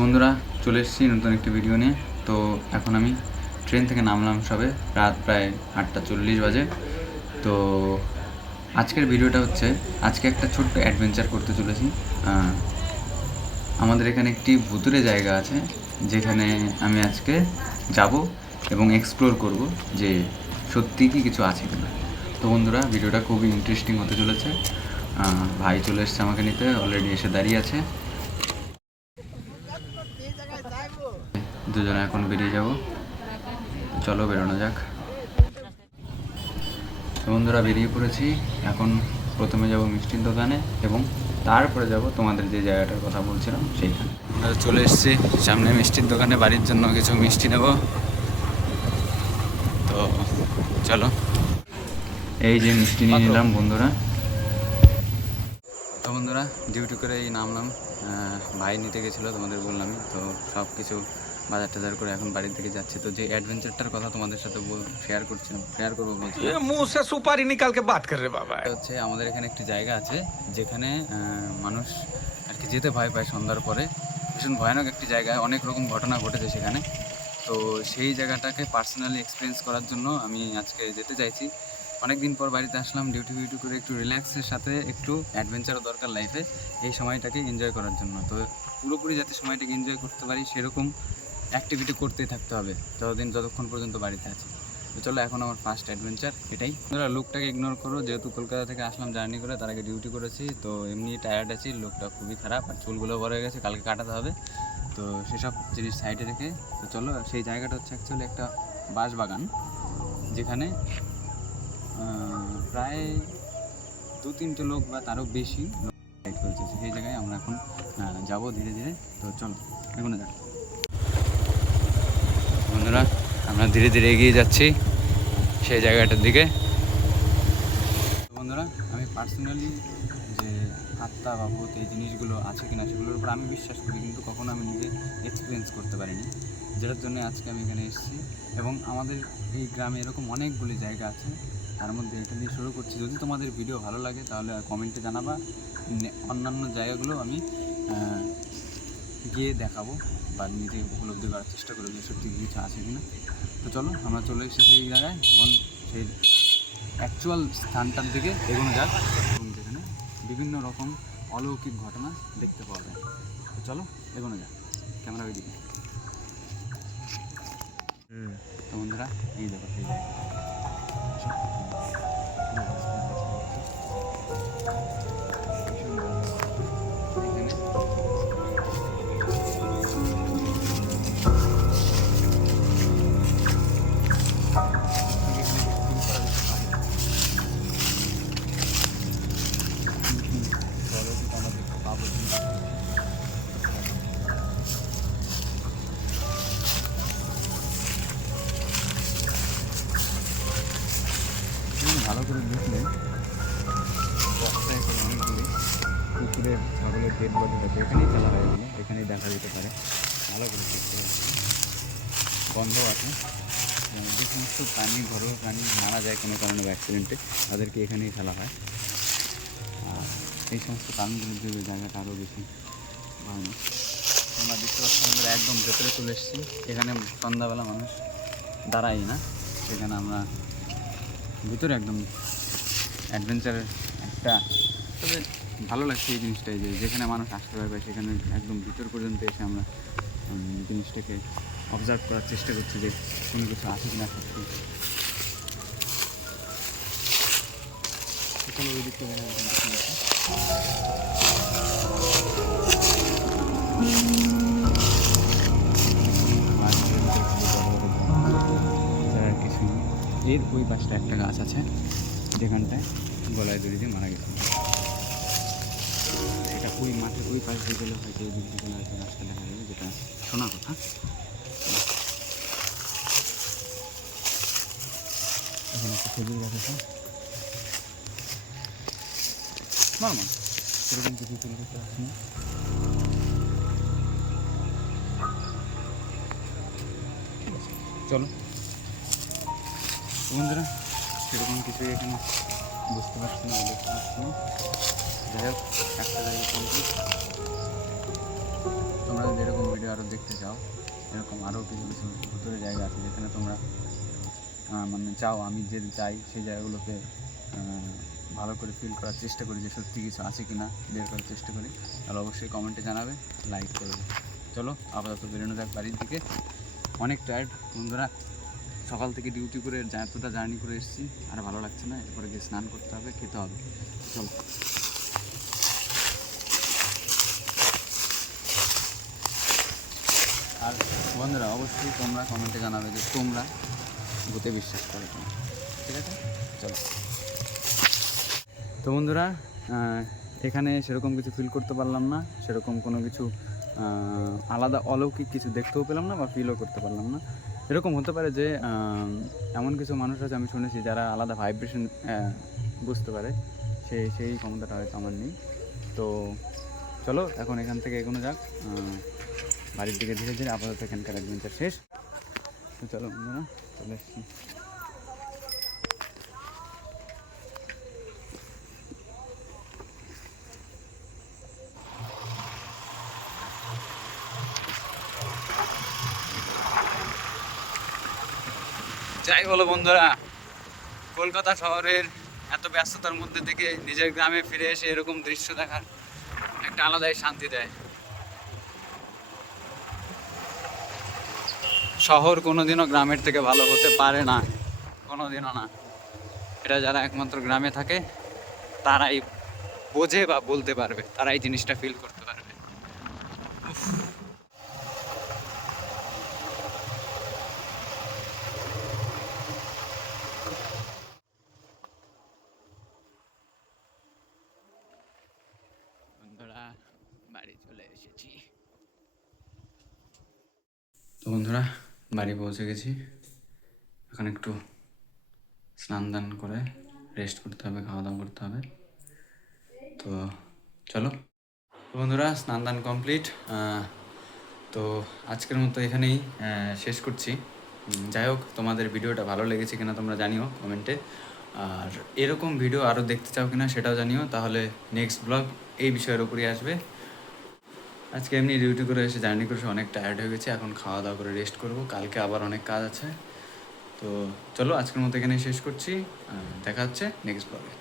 বন্ধুরা চলে এসেছি নতুন একটি ভিডিও নিয়ে। তো এখন আমি ট্রেন থেকে নামলাম, সবে রাত প্রায় 8:40 বাজে। তো আজকের ভিডিওটা হচ্ছে, আজকে একটা ছোট্ট অ্যাডভেঞ্চার করতে চলেছি। আমাদের এখানে একটি ভুতুড়ে জায়গা আছে যেখানে আমি আজকে যাব এবং এক্সপ্লোর করব যে সত্যি কি কিছু আছে কিনা। তো বন্ধুরা ভিডিওটা খুবই ইন্টারেস্টিং হতে চলেছে। ভাই চলে এসছে আমাকে নিতে, অলরেডি এসে দাঁড়িয়ে আছে। দুজনে এখন বেরিয়ে যাব, চলো বেরোনো যাক। বন্ধুরা বেরিয়ে পড়েছি। এখন প্রথমে যাব মিষ্টির দোকানে এবং তারপরে যাব তোমাদের যে জায়গাটার কথা বলছিলাম সেইখানে। আমরা চলে এসেছি সামনে মিষ্টির দোকানে, বাড়ির জন্য কিছু মিষ্টি নেব। তো চলো, এই যে মিষ্টি নিয়ে নিলাম বন্ধুরা। তো বন্ধুরা ডিউটি করে এই নামলাম, ভাই নিতে গেছিলো তোমাদের বললামই। তো সব কিছু বাজার টাজার করে এখন বাড়ির দিকে যাচ্ছি। তো যে অ্যাডভেঞ্চারটার কথা তোমাদের সাথে শেয়ার করবো বলছি, মুখ সে সুপারি নিকাল কে বাত কর রে বাবা। হচ্ছে আমাদের এখানে একটি জায়গা আছে যেখানে মানুষ আর কি যেতে ভয় পায় সন্ধ্যার পরে। ভীষণ ভয়ানক একটি জায়গায়, অনেক রকম ঘটনা ঘটেছে সেখানে। তো সেই জায়গাটাকে পার্সোনালি এক্সপিরিয়েন্স করার জন্য আমি আজকে যেতে চাইছি। অনেক দিন পর বাড়িতে আসলাম, ডিউটি করে একটু রিল্যাক্সের সাথে একটু অ্যাডভেঞ্চারও দরকার লাইফে, এই সময়টাকে এনজয় করার জন্য। তো পুরোপুরি যাতে সময়টাকে এনজয় করতে পারি সেরকম অ্যাক্টিভিটি করতেই থাকতে হবে যতক্ষণ পর্যন্ত বাড়িতে আছি। তো চলো, এখন আমার ফার্স্ট অ্যাডভেঞ্চার এটাই। তোমরা লোকটাকে ইগনোর করো, যেহেতু কলকাতা থেকে আসলাম জার্নি করে, তার আগে ডিউটি করেছি, তো এমনি টায়ার্ড আছি। লোকটা খুবই খারাপ আর চুলগুলো বড় হয়ে গেছে, কালকে কাটাতে হবে। তো সেসব জিনিস সাইডে রেখে তো চলো, সেই জায়গাটা হচ্ছে অ্যাকচুয়ালি একটা বাঁশবাগান, যেখানে প্রায় 2-3টে লোক বা তারও বেশি লোক রাইড করেছে। সেই জায়গায় আমরা এখন যাব ধীরে ধীরে। তো চলো এগোনো যাক বন্ধুরা, আমরা ধীরে ধীরে এগিয়ে যাচ্ছি সেই জায়গাটার দিকে। বন্ধুরা আমি পার্সোনালি যে আত্মা বা ভূত এই জিনিসগুলো আছে কিনা সেগুলোর উপর আমি বিশ্বাস করি, কিন্তু কখনো আমি নিজে এক্সপিরিয়েন্স করতে পারিনি, যেটার জন্য আজকে আমি এখানে এসেছি। এবং আমাদের এই গ্রামে এরকম অনেকগুলি জায়গা আছে, তার মধ্যে এটা দিয়ে শুরু করছি। যদি তোমাদের ভিডিও ভালো লাগে তাহলে কমেন্টে জানাবা, অন্যান্য জায়গাগুলো আমি গিয়ে দেখাবো বা নিজে উপলব্ধি করার চেষ্টা করবো যে সত্যি কিছু আছে কিনা। তো চলো, আমরা চলে এসেছি সেই জায়গায়, এখন সেই অ্যাকচুয়াল স্থানটার দিকে এগোনো যাক, এবং যেখানে বিভিন্ন রকম অলৌকিক ঘটনা দেখতে পাওয়া যায়। তো চলো এগোনো যাক, ক্যামেরা ওইদিকে। তো বন্ধুরা এই দেখো সেই জায়গা। ভালো করে দেখলে রাস্তায় করে অনেকগুলি কুকুরের ছাগলের ডেড বডি হয়তো এখানেই ফেলা হয়, এগুলো এখানেই দেখা যেতে পারে। ভালো করে দেখতে হবে, বন্ধ আছে। যে সমস্ত প্রাণী, ঘরোয়া প্রাণী মারা যায় কোনো কারণে বা অ্যাক্সিডেন্টে, তাদেরকে এখানেই ফেলা হয়। আর এই সমস্ত কারণগুলোর যে জায়গাটা আরও বেশি ভয়ানক। আমরা দেখতে পাচ্ছি আমাদের একদম ভেতরে চলে এসেছি। এখানে সন্ধ্যাবেলা মানুষ দাঁড়াই না, সেখানে আমরা ভিতরে একদম অ্যাডভেঞ্চারের একটা, তবে ভালো লাগছে এই জিনিসটাই যে যেখানে মানুষ আসতে পারবে সেখানে একদম ভিতর পর্যন্ত এসে আমরা জিনিসটাকে অবজার্ভ করার চেষ্টা করছি যে কোনো কিছু আছে কিনা সত্যি। চলো ওই দিকটা দেখা কিছু। এর ওই পাশটা একটা গাছ আছে যেখানটায় গলায় দড়ি দিয়ে মারা গেছে। এটা ওই মাঠের ওই পাশ দিয়ে গেলে হয়তো ওই দিক দিয়ে গেলে হয়তো রাস্তা দেখা যাবে, যেটা শোনা কথা। এখানে একটা খেজুর গাছ আছে, নর্মাল সেরকম কিছু ফুল গাছ আছে না। চলো বন্ধুরা, সেরকম কিছুই এখানে বুঝতে পারছি না, দেখতে পাচ্ছি না। যাই হোক, একটা জায়গায় কমপ্লিট। তোমরা যদি এরকম ভিডিও আরও দেখতে চাও, এরকম আরও কিছু কিছু ভুতুরে জায়গা আছে যেখানে তোমরা মানে চাও আমি যে যাই সেই জায়গাগুলোকে ভালো করে ফিল করার চেষ্টা করি যে সত্যি কিছু আছে কি না বের করার চেষ্টা করি, তাহলে অবশ্যই কমেন্টে জানাবে, লাইক করবে। চলো আপাতত বেরোনো যাক বাড়ির দিকে। অনেক টায়ার্ড বন্ধুরা, সকাল থেকে ডিউটি করে এতটা জার্নি করে এসেছি, আর ভালো লাগছে না। এরপরে গিয়ে স্নান করতে হবে, খেতে হবে। চলো। আর বন্ধুরা অবশ্যই তোমরা কমেন্টে জানাবে যে তোমরা ভূতে বিশ্বাস করো কিনা, ঠিক আছে? চলো। তো বন্ধুরা এখানে সেরকম কিছু ফিল করতে পারলাম না, সেরকম কোনো কিছু আলাদা অলৌকিক কিছু দেখতেও পেলাম না বা ফিলও করতে পারলাম না। এরকম হতে পারে যে এমন কিছু মানুষ আছে আমি শুনেছি যারা আলাদা ভাইব্রেশন বুঝতে পারে, সেই ক্ষমতাটা হয়তো আমার নেই। তো চলো এখন এখান থেকে এগোনো যাক বাড়ির দিকে ধীরে ধীরে। আপাতত এখানকার অ্যাডভেঞ্চার শেষ। তো চলো বন্ধুরা, চলে এসছি। যাই বলো বন্ধুরা, কলকাতা শহরের এত ব্যস্ততার মধ্যে থেকে নিজের গ্রামে ফিরে এসে এরকম দৃশ্য দেখার একটা আলাদাই শান্তি দেয়। শহর কোনোদিনও গ্রামের থেকে ভালো হতে পারে না, কোনোদিনও না। এটা যারা একমাত্র গ্রামে থাকে তারাই বোঝে বা বলতে পারবে, তারাই জিনিসটা ফিল করতে পারবে। বন্ধুরা বাড়ি চলে এসেছি। তো বন্ধুরা বাড়ি পৌঁছে গেছি। এখন একটু স্নান দান করে রেস্ট করতে হবে, খাওয়া দাওয়া করতে হবে। তো চলো বন্ধুরা, স্নান দান কমপ্লিট। তো আজকের মতো এখানেই শেষ করছি। যাই হোক, তোমাদের ভিডিওটা ভালো লেগেছে কিনা তোমরা জানিও কমেন্টে, আর এরকম ভিডিও আরও দেখতে চাও কিনা সেটাও জানিও, তাহলে নেক্সট ব্লগ এই বিষয়ের উপরই আসবে। আজকে এমনি ডিউটি করে এসে জার্নি করে অনেক টায়ার্ড হয়ে গেছে, এখন খাওয়া দাওয়া করে রেস্ট করব, কালকে আবার অনেক কাজ আছে। তো চলো আজকের মতো এখানেই শেষ করছি, দেখা হচ্ছে নেক্সট ব্লগে।